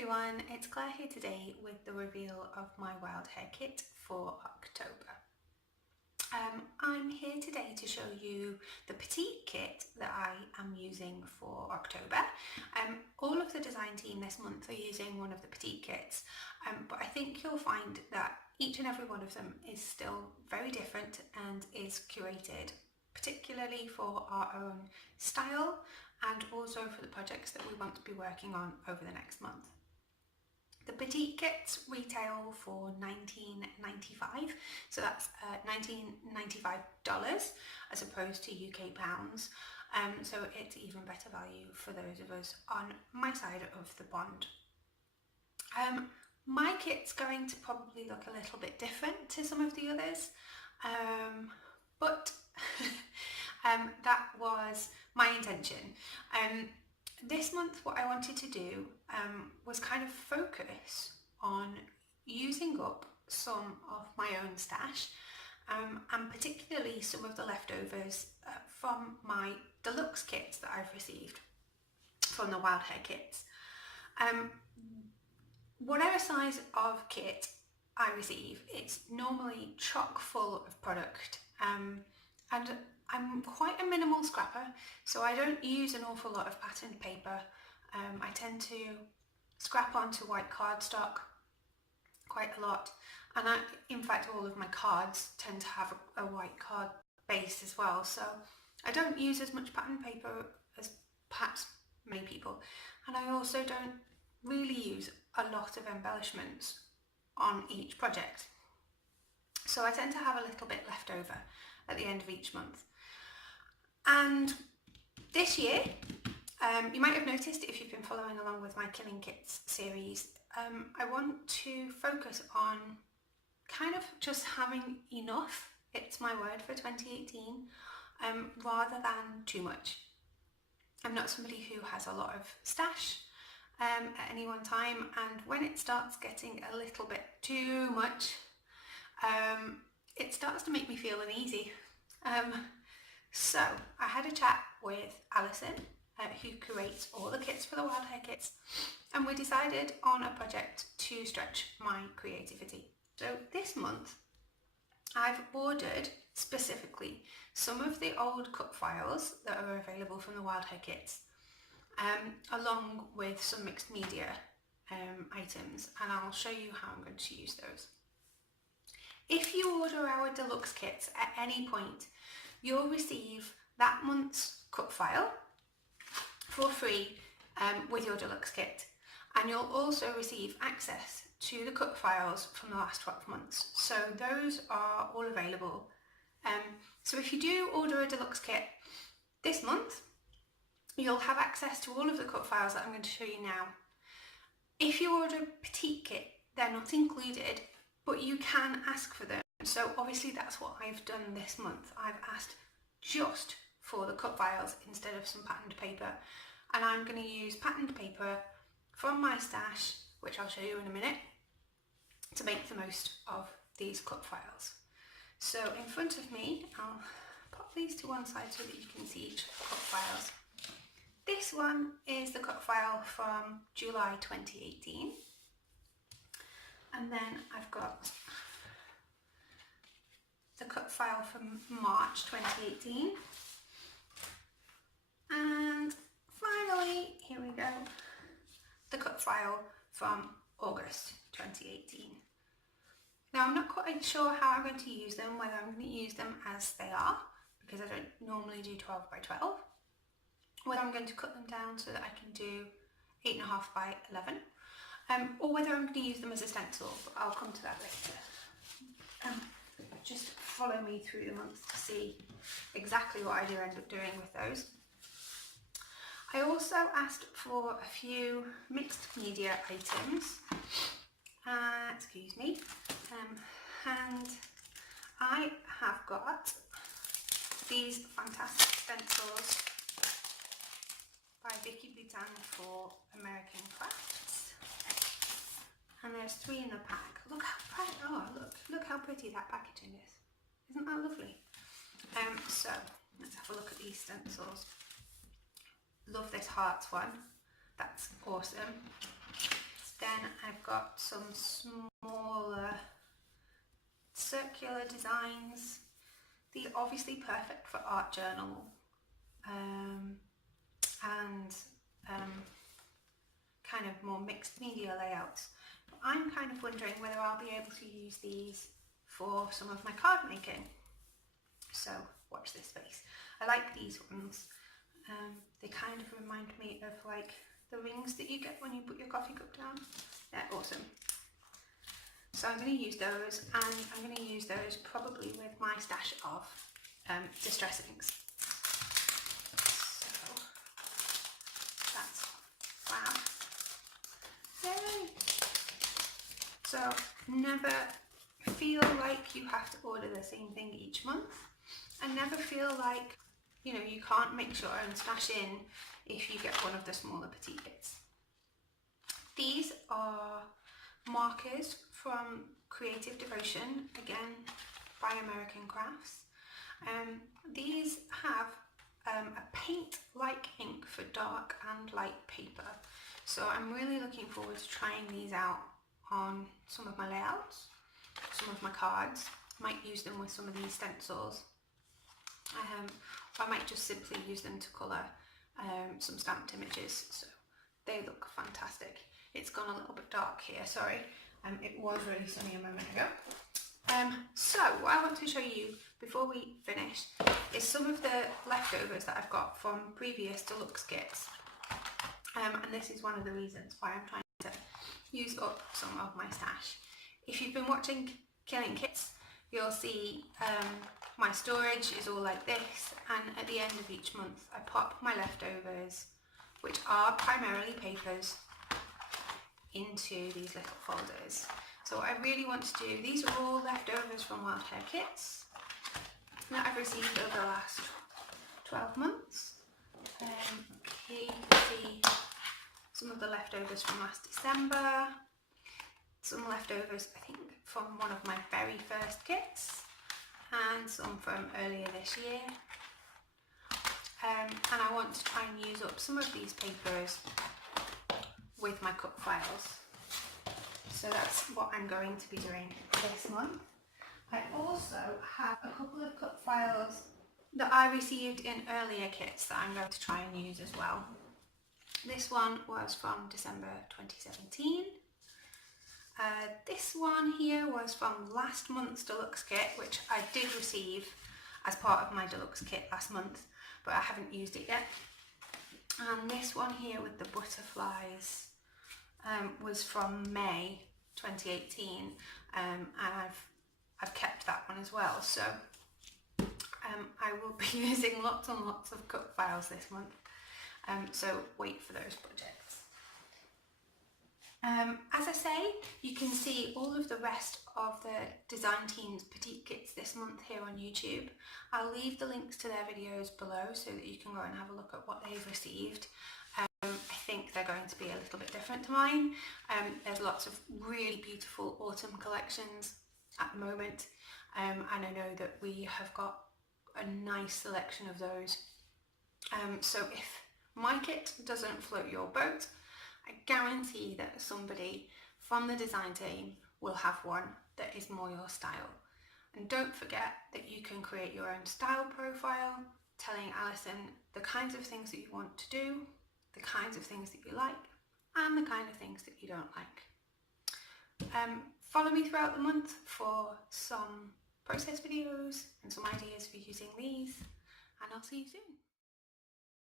everyone, it's Claire here today with the reveal of my wild hair kit for October. I'm here today to show you the petite kit that I am using for October. All of the design team this month are using one of the petite kits, but I think you'll find that each and every one of them is still very different and is curated particularly for our own style and also for the projects that we want to be working on over the next month. The petite kits retail for $19.95, so that's $19.95 as opposed to UK pounds, so it's even better value for those of us on my side of the pond. My kit's going to probably look a little bit different to some of the others, but that was my intention. This month what I wanted to do was kind of focus on using up some of my own stash and particularly some of the leftovers from my deluxe kits that I've received from the wild hair kits. Whatever size of kit I receive, it's normally chock full of product, and I'm quite a minimal scrapper, so I don't use an awful lot of patterned paper. I tend to scrap onto white cardstock quite a lot, and in fact all of my cards tend to have a white card base as well, so I don't use as much patterned paper as perhaps many people, and I also don't really use a lot of embellishments on each project, so I tend to have a little bit left over at the end of each month. And this year, you might have noticed if you've been following along with my Killing Kits series, I want to focus on kind of just having enough, it's my word for 2018, rather than too much. I'm not somebody who has a lot of stash at any one time, and when it starts getting a little bit too much, it starts to make me feel uneasy. So I had a chat with Alison, who curates all the kits for the wild hair kits, and we decided on a project to stretch my creativity. So this month I've ordered specifically some of the old cut files that are available from the wild hair kits, along with some mixed media items, and I'll show you how I'm going to use those. If you order our deluxe kits at any point, you'll receive that month's cut file for free with your deluxe kit, and you'll also receive access to the cut files from the last 12 months. So those are all available. So if you do order a deluxe kit this month, you'll have access to all of the cut files that I'm going to show you now. If you order a petite kit, they're not included, but you can ask for them. So obviously that's what I've done this month. I've asked just for the cut files instead of some patterned paper, and I'm going to use patterned paper from my stash, which I'll show you in a minute, to make the most of these cut files. So in front of me, I'll pop these to one side so that you can see each cut files. This one is the cut file from July 2018, and then I've got the cut file from March 2018, and finally, here we go, the cut file from August 2018. Now I'm not quite sure how I'm going to use them, whether I'm going to use them as they are, because I don't normally do 12 by 12, whether I'm going to cut them down so that I can do 8.5 by 11, or whether I'm going to use them as a stencil, but I'll come to that later. Just follow me through the month to see exactly what I do end up doing with those. I also asked for a few mixed media items, excuse me, and I have got these fantastic stencils by Vicky Boutin for American Crafts, and there's 3 in the pack. Look how pretty, oh look how pretty that packaging is. Isn't that lovely? So let's have a look at these stencils. Love this hearts one, that's awesome. Then I've got some smaller circular designs. These are obviously perfect for art journal and kind of more mixed media layouts. But I'm kind of wondering whether I'll be able to use these for some of my card making. So watch this space. I like these ones. They kind of remind me of like the rings that you get when you put your coffee cup down. They're awesome. So I'm going to use those, and I'm going to use those probably with my stash of distress inks. So that's fab. Yay! So never feel like you have to order the same thing each month, and never feel like, you know, you can't mix your own stash in if you get one of the smaller petite kits. These are markers from Creative Devotion, again by American Crafts. These have a paint-like ink for dark and light paper. So I'm really looking forward to trying these out on some of my layouts, some of my cards. Might use them with some of these stencils. I might just simply use them to colour some stamped images. So they look fantastic. It's gone a little bit dark here, sorry. It was really sunny a moment ago. So what I want to show you before we finish is some of the leftovers that I've got from previous deluxe kits. And this is one of the reasons why I'm trying to use up some of my stash. If you've been watching Killing Kits, you'll see my storage is all like this, and at the end of each month I pop my leftovers, which are primarily papers, into these little folders. So what I really want to do, these are all leftovers from Wild Hare kits that I've received over the last 12 months. Here you can see some of the leftovers from last December, some leftovers I think from one of my very first kits, and some from earlier this year. And I want to try and use up some of these papers with my cut files. So that's what I'm going to be doing this month. I also have a couple of cut files that I received in earlier kits that I'm going to try and use as well. This one was from December 2017. This one here was from last month's deluxe kit, which I did receive as part of my deluxe kit last month, but I haven't used it yet. And this one here with the butterflies was from May 2018, and I've kept that one as well. So I will be using lots and lots of cut files this month. So wait for those projects. As I say, you can see all of the rest of the design team's petite kits this month here on YouTube. I'll leave the links to their videos below so that you can go and have a look at what they've received. I think they're going to be a little bit different to mine. There's lots of really beautiful autumn collections at the moment, and I know that we have got a nice selection of those. So if my kit doesn't float your boat, I guarantee that somebody from the design team will have one that is more your style. And don't forget that you can create your own style profile, telling Alison the kinds of things that you want to do, the kinds of things that you like, and the kind of things that you don't like. Follow me throughout the month for some process videos and some ideas for using these, and I'll see you soon.